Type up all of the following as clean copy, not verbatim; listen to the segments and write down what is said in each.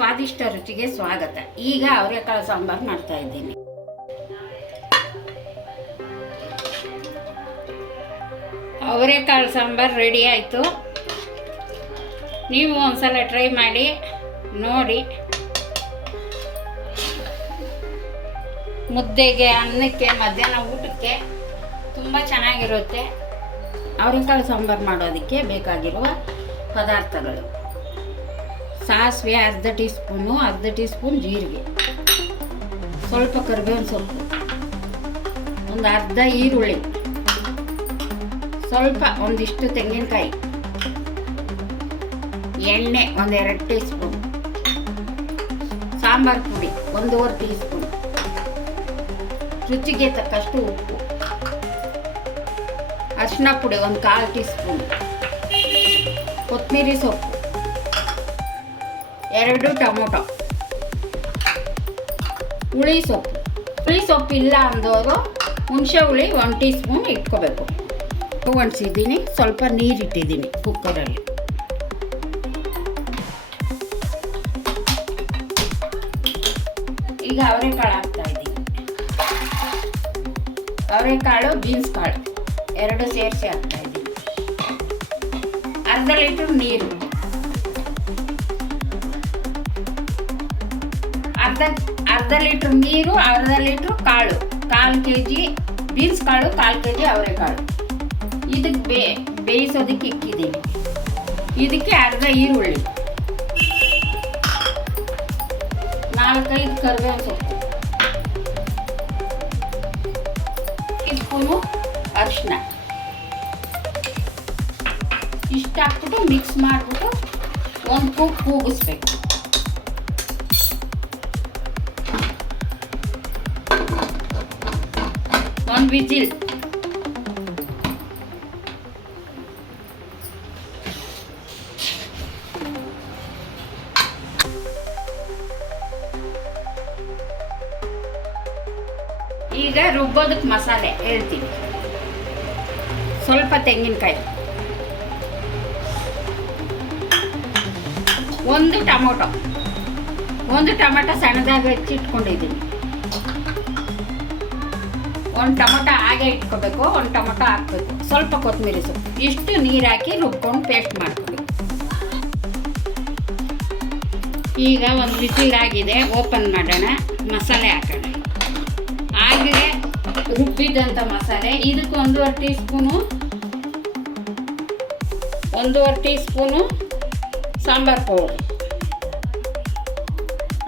ಸ್ವಾದಿಷ್ಟ ರುಚಿಗೆ ಸ್ವಾಗತ. ಈಗ ಅವರೆಕಾಳು ಸಾಂಬಾರು ಮಾಡ್ತಾ ಇದ್ದೀನಿ. ಅವರೆಕಾಳು ಸಾಂಬಾರು ರೆಡಿ ಆಯಿತು. ನೀವು ಒಂದ್ಸಲ ಟ್ರೈ ಮಾಡಿ ನೋಡಿ. ಮುದ್ದೆಗೆ, ಅನ್ನಕ್ಕೆ, ಮಧ್ಯಾಹ್ನ ಊಟಕ್ಕೆ ತುಂಬ ಚೆನ್ನಾಗಿರುತ್ತೆ. ಅವರೆಕಾಳು ಸಾಂಬಾರು ಮಾಡೋದಕ್ಕೆ ಬೇಕಾಗಿರುವ ಪದಾರ್ಥಗಳು: ಸಾಸಿವೆ ಅರ್ಧ ಟೀ ಸ್ಪೂನ್ ಜೀರಿಗೆ, ಸ್ವಲ್ಪ ಕರಿಬೇವಿನ ಸೊಪ್ಪು, ಒಂದು ಅರ್ಧ ಈರುಳ್ಳಿ, ಸ್ವಲ್ಪ ಒಂದಿಷ್ಟು ತೆಂಗಿನಕಾಯಿ, ಎಣ್ಣೆ 1-2 ಟೀ ಸ್ಪೂನ್, ಸಾಂಬಾರು ಪುಡಿ 1.5 ಟೀ ಸ್ಪೂನ್, ರುಚಿಗೆ ತಕ್ಕಷ್ಟು ಉಪ್ಪು, ಅರಿಶಿನ ಪುಡಿ 1/4 ಟೀ ಸ್ಪೂನ್, ಕೊತ್ತಂಬರಿ ಸೊಪ್ಪು, 2 ಟೊಮೊಟೊ, ಹುಳಿ ಸೊಪ್ಪು ಇಲ್ಲ ಅಂದವರು ಹುಣಸೆ ಹುಳಿ 1 ಟೀ ಸ್ಪೂನ್ ಇಟ್ಕೋಬೇಕು. ಒಣಸಿದ್ದೀನಿ, ಸ್ವಲ್ಪ ನೀರಿಟ್ಟಿದ್ದೀನಿ ಕುಕ್ಕರಲ್ಲಿ. ಈಗ ಅವರೆಕಾಳು ಹಾಕ್ತಾ ಇದ್ದೀನಿ. ಅವರೆಕಾಳು, ಬೀನ್ಸ್ ಕಾಳು 2 ಸೇರಿಸಿ ಹಾಕ್ತಾ ಇದ್ದೀನಿ. ಅರ್ಧ ಲೀಟ್ರ್ ನೀರು, ಅರ್ಧ ಲೀಟ್ರ್ ನೀರು, ಅರ್ಧ ಲೀಟ್ರ್ ಕಾಳು, 1/4 kg ಬೀನ್ಸ್ ಕಾಳು, 1/4 kg ಅವರೆಕಾಳು. ಇದಕ್ಕೆ ಬೇಯಿಸೋದಕ್ಕೆ ಇಕ್ಕಿದ್ದೀನಿ. ಇದಕ್ಕೆ ಅರ್ಧ ಈರುಳ್ಳಿ, 4-5 ಕರಿಬೇವಿನ ಸೊಪ್ಪು, 1 ಸ್ಪೂನು ಅರಿಶಿನ, ಇಷ್ಟು ಹಾಕ್ಬಿಟ್ಟು ಮಿಕ್ಸ್ ಮಾಡಿಬಿಟ್ಟು ಒಂದು ಕೂಗಿಸ್ಬೇಕು. ಒಂದು ವಿಜಿಲ್. ಈಗ ರುಬ್ಬೋದಕ್ಕೆ ಮಸಾಲೆ ಹೇಳ್ತೀನಿ. ಸ್ವಲ್ಪ ತೆಂಗಿನಕಾಯಿ, 1 ಟೊಮೊಟೊ ಸಣ್ಣದಾಗಿ ಹೆಚ್ಚಿಟ್ಕೊಂಡಿದ್ದೀನಿ. 1 ಟೊಮೊಟೊ ಹಾಗೆ ಇಟ್ಕೋಬೇಕು, 1 ಟೊಮೊಟೊ ಹಾಕಬೇಕು, ಸ್ವಲ್ಪ ಕೊತ್ತಂಬರಿ ಸೊಪ್ಪು, ಇಷ್ಟು ನೀರು ಹಾಕಿ ರುಬ್ಕೊಂಡು ಪೇಸ್ಟ್ ಮಾಡ್ಕೋಬೇಕು. ಈಗ ಒಂದು ವಿಸಿಲ್ ಆಗಿದೆ, ಓಪನ್ ಮಾಡೋಣ, ಮಸಾಲೆ ಹಾಕೋಣ. ಹಾಗೆ ರುಬ್ಬಿದಂಥ ಮಸಾಲೆ, ಇದಕ್ಕೆ 1.5 ಟೀ ಸ್ಪೂನು ಸಾಂಬಾರು ಪೌಡರ್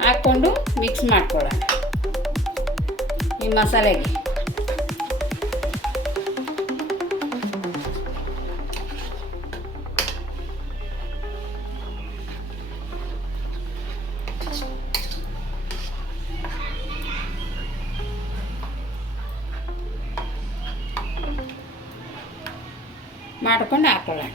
ಹಾಕ್ಕೊಂಡು ಮಿಕ್ಸ್ ಮಾಡ್ಕೊಳ್ಳೋಣ ಈ ಮಸಾಲೆಗೆ. ಮಾಡ್ಕೊಂಡು ಹಾಕೊಳ್ಳೋಣ.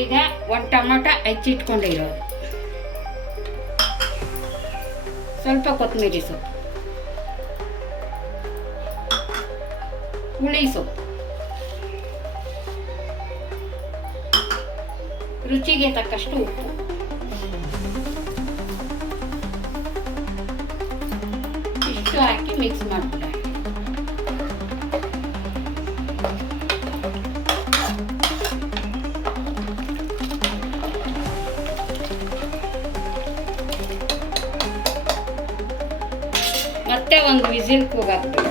ಈಗ 1 ಟೊಮೊಟೊ ಹೆಚ್ಚಿಟ್ಕೊಂಡಿರೋದು, ಸ್ವಲ್ಪ ಕೊತ್ತಂಬರಿ ಸೊಪ್ಪು, ಹುಳಿ ಸೊಪ್ಪು, ರುಚಿಗೆ ತಕ್ಕಷ್ಟು ಉಪ್ಪು, ಇಷ್ಟು ಹಾಕಿ ಮಿಕ್ಸ್ ಮಾಡ್ಬಿಡ. ಮತ್ತೆ ಒಂದು ವಿಸಿಲ್ ಕೂಗಾಕ್ಬಿಡ.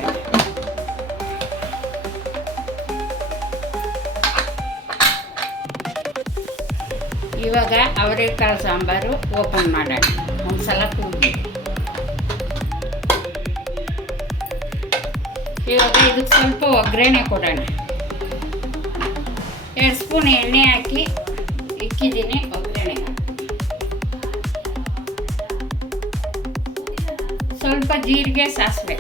ಇವಾಗ ಅವರೆಕಾಳು ಸಾಂಬಾರು ಓಪನ್ ಮಾಡೋಣ. ಒಂದ್ಸಲ ಕೂಗಿ. ಇವಾಗ ಇದಕ್ಕೆ ಸ್ವಲ್ಪ ಒಗ್ಗರಣೆ ಕೊಡೋಣ. 2 ಸ್ಪೂನ್ ಎಣ್ಣೆ ಹಾಕಿ ಇಕ್ಕಿದ್ದೀನಿ ಒಗ್ಗರಣೆ. ಸ್ವಲ್ಪ ಜೀರಿಗೆ, ಸಾಸಿವೆ,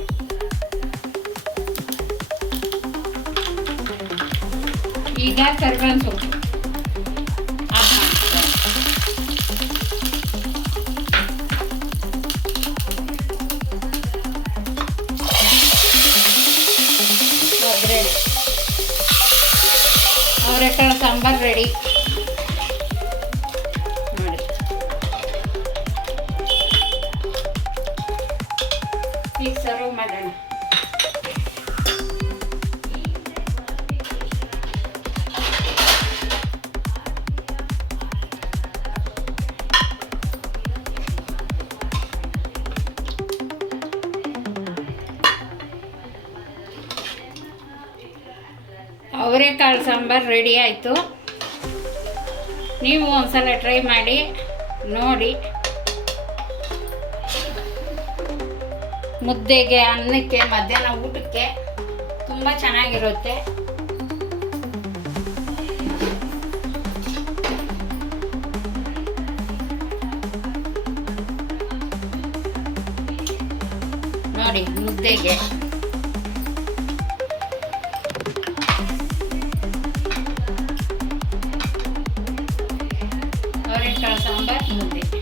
ಈಗ ಕರಿಬೇವಿನ ಸೊಪ್ಪು ಹಾಕಿ ಸಾಂಬಾರು ರೆಡಿ ನೋಡಿ. ಈಗ ಸರ್ವ್ ಮಾಡೋಣ. ಅವರೆಕಾಳು ಸಾಂಬಾರು ರೆಡಿ ಆಯಿತು. ನೀವು ಒಂದ್ಸಲ ಟ್ರೈ ಮಾಡಿ ನೋಡಿ. ಮುದ್ದೆಗೆ, ಅನ್ನಕ್ಕೆ, ಮಧ್ಯಾಹ್ನ ಊಟಕ್ಕೆ ತುಂಬ ಚೆನ್ನಾಗಿರುತ್ತೆ. ನೋಡಿ, ಮುದ್ದೆಗೆ ಅವರೆಕಾಳು ಸಾಂಬಾರು ಮುದ್ದೆ.